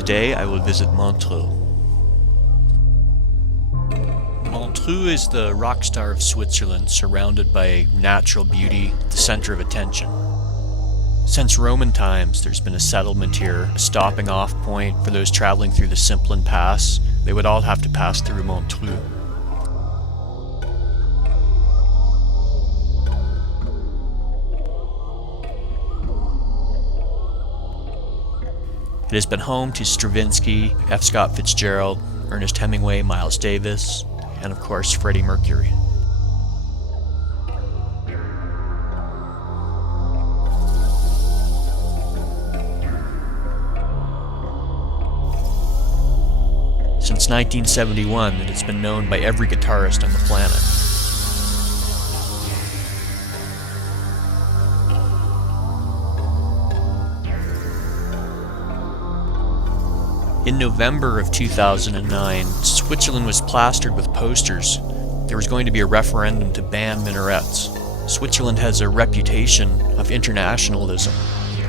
Today I will visit Montreux. Montreux is the rock star of Switzerland, surrounded by natural beauty, the center of attention. Since Roman times, there's been a settlement here, a stopping off point for those traveling through the Simplon Pass. They would all have to pass through Montreux. It has been home to Stravinsky, F. Scott Fitzgerald, Ernest Hemingway, Miles Davis, and of course Freddie Mercury. Since 1971, it has been known by every guitarist on the planet. In November of 2009, Switzerland was plastered with posters. There was going to be a referendum to ban minarets. Switzerland has a reputation of internationalism,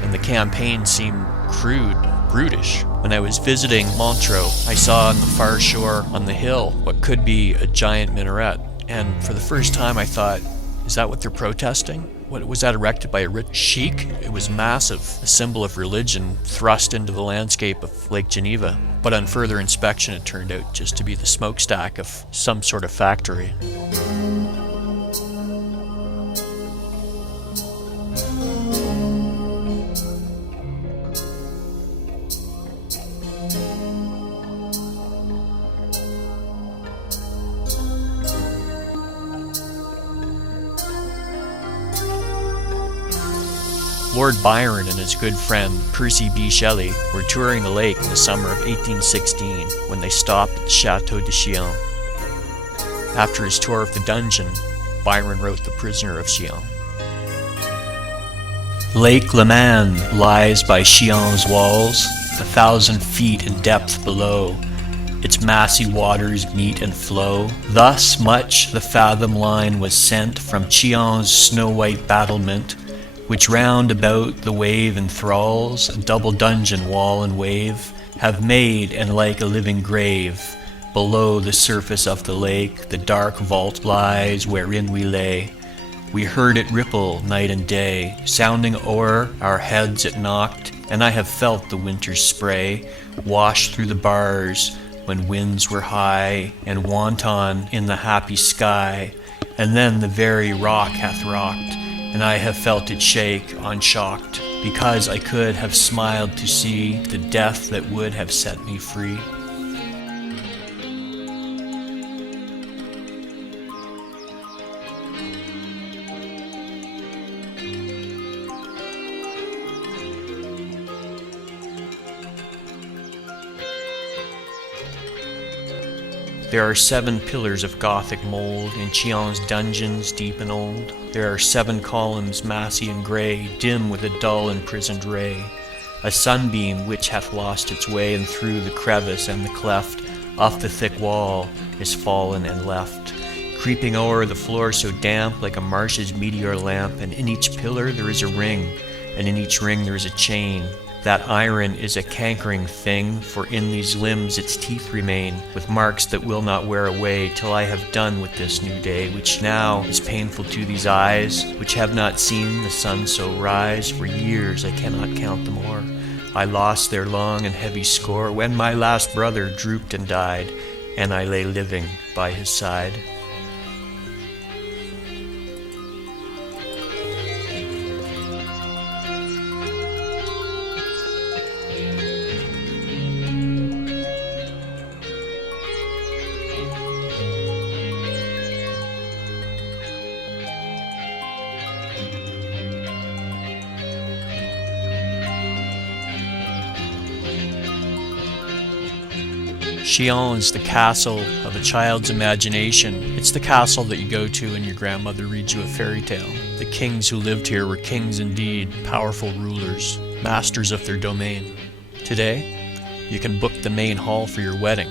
and the campaign seemed crude, brutish. When I was visiting Montreux, I saw on the far shore on the hill what could be a giant minaret, and for the first time I thought, is that what they're protesting? What was that, erected by a rich sheik? It was massive, a symbol of religion thrust into the landscape of Lake Geneva. But on further inspection it turned out just to be the smokestack of some sort of factory. Lord Byron and his good friend Percy B. Shelley were touring the lake in the summer of 1816 when they stopped at the Chateau de Chillon. After his tour of the dungeon, Byron wrote The Prisoner of Chillon. Lake Leman lies by Chillon's walls, 1,000 feet in depth below. Its massy waters meet and flow. Thus much the fathom line was sent from Chillon's snow-white battlement, which round about the wave enthralls, a double dungeon wall and wave, have made, and like a living grave, below the surface of the lake, the dark vault lies wherein we lay. We heard it ripple night and day, sounding o'er our heads it knocked, and I have felt the winter's spray wash through the bars when winds were high, and wanton in the happy sky, and then the very rock hath rocked, and I have felt it shake, unshocked, because I could have smiled to see the death that would have set me free. There are 7 pillars of Gothic mold in Chillon's dungeons deep and old. There are 7 columns massy and grey, dim with a dull imprisoned ray. A sunbeam which hath lost its way, and through the crevice and the cleft off the thick wall is fallen and left, creeping o'er the floor so damp like a marsh's meteor lamp. And in each pillar there is a ring, and in each ring there is a chain. That iron is a cankering thing, for in these limbs its teeth remain, with marks that will not wear away, till I have done with this new day, which now is painful to these eyes, which have not seen the sun so rise. For years I cannot count them o'er. I lost their long and heavy score, when my last brother drooped and died, and I lay living by his side. Chillon is the castle of a child's imagination. It's the castle that you go to and your grandmother reads you a fairy tale. The kings who lived here were kings indeed, powerful rulers, masters of their domain. Today, you can book the main hall for your wedding.